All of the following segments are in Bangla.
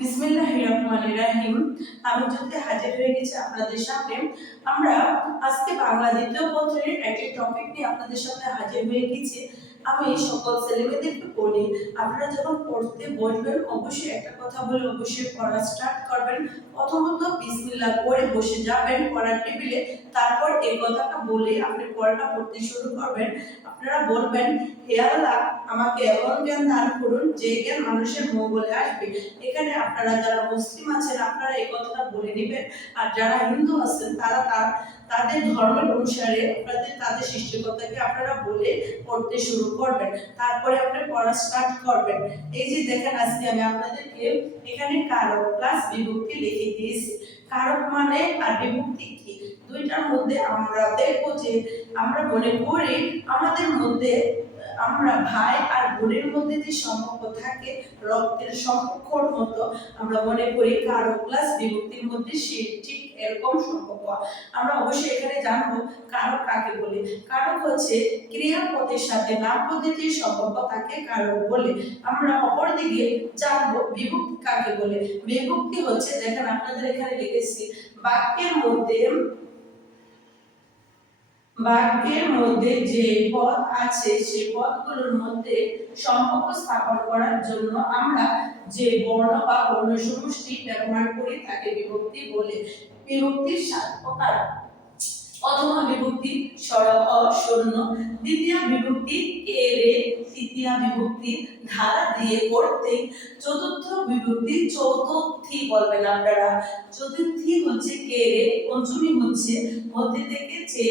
বিসমিল্লাহির রহমানির রহিম। আমি যদি হাজির হয়ে গেছি আপনাদের সামনে। আমরা আজকে বাংলা দ্বিতীয় পত্রের একটি টপিক নিয়ে আপনাদের সামনে হাজির হয়ে গেছি। আমি সকল ছেলেমেয়েদেরকে বলি, আপনারা যখন পড়তে বসবেন অবশ্যই একটা কথা বলে অবশ্যই পড়া স্টার্ট করবেন। প্রথমত বিসমিল্লাহ করে বসে যাবেন পড়ার টেবিলে, তারপর এই কথাটা বলে আপনি পড়াটা পড়তে শুরু করবেন। আপনারা বলবেন, হে আল্লাহ, আমাকে এমন জ্ঞান দান করুন যে জ্ঞান মানুষের মঙ্গলে আসবে। এখানে আপনারা যারা মুসলিম আছেন আপনারা এই কথাটা বলে নেবেন, আর যারা হিন্দু আছেন তারা তাদের ধর্মের অনুসারে তাদের সৃষ্টিকর্তাকে আপনারা বলে পড়তে শুরু করবেন। তারপরে আপনি পড়া স্টার্ট করবেন। এই যে দেখেন, আজকে আমি আপনাদেরকে এখানে কারক প্লাস বিভক্তি লিখে দিয়েছি। কারক মানে আর বিভক্তি কি, দুইটার মধ্যে আমরা দেখবো যে আমরা মনে করি আমাদের মধ্যে আমরা ভাই আর বোনের মধ্যে যে সম্পর্ক থাকে রক্তের সম্পর্কর মতো, আমরা মনে করি কারক প্লাস বিভক্তির মধ্যে ঠিক এরকম সম্পর্ক। আমরা অবশ্যই এখানে জানবো কারক কাকে বলে। কারক হচ্ছে ক্রিয়াপদের সাথে নামপদের যে সম্পর্ক থাকে কারক বলে। আমরা অপরদিকে জানবো বিভক্তি কাকে বলে। বিভক্তি হচ্ছে, দেখেন আপনাদের এখানে লিখেছি, বাক্যের মধ্যে যে পদ আছে সেই পদগুলোর মধ্যে সম্পর্ক স্থাপন করার জন্য আমরা যে বর্ণ বা বর্ণ সমষ্টি ব্যবহার করি তাকে বিভক্তি বলে। বিভক্তির 7 প্রকার। প্রথম বিভক্তি শূন্য, দ্বিতীয় বিভক্তি কে রে, তৃতীয় বিভক্তি ধারা দিয়ে করতে, চতুর্থ বিভক্তি চতুর্থী বলবেন আপনারা। চতুর্থী হচ্ছে কে রে, পঞ্চমী হচ্ছে মধ্যে থেকে চে,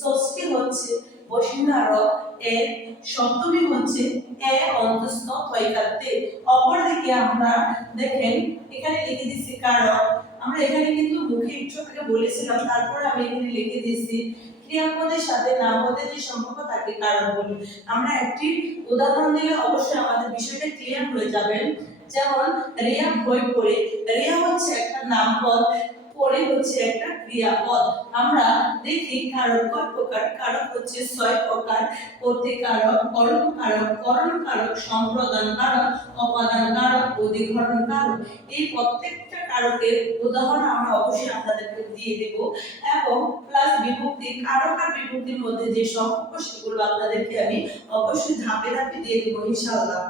ষষ্ঠী হচ্ছে বসিন্দার এ, সপ্তমী হচ্ছে এ অন্তস্থ তৈকাতে। অপরদিকে আমরা দেখেন এখানে লিখে দিচ্ছি কারক। আমরা এখানে কিন্তু মুখে একটু আগে বলেছিলাম, তারপর আমি এখানে লিখে দিয়েছি ক্রিয়াপদের সাথে নামপদের যে সম্পর্ক তাকে কারক বলি। আমরা একটি উদাহরণ দিলে অবশ্যই আমাদের বিষয়টা ক্লিয়ার হয়ে যাবে। যেমন রিয়া বই পড়ে, রিয়া হচ্ছে একটা নামপদ, পড়ে হচ্ছে একটা ক্রিয়াপদ। আমরা দেখি কারক কয় প্রকার। কারক হচ্ছে 6 প্রকার। প্রতিকারক, কর্মকারক, করণকারক, সম্প্রদান কারক, অপাদান কারক, অধিকরণ কারক। এই প্রত্যেকটা কারকের উদাহরণ আমরা অবশ্যই আপনাদেরকে দিয়ে দেব, এবং প্লাস বিভক্তি, কারক আর বিভক্তির মধ্যে যে সম্পর্ক সেগুলো আপনাদেরকে আমি অবশ্যই ধাপে ধাপে দিয়ে দেবো ইনশাআল্লাহ।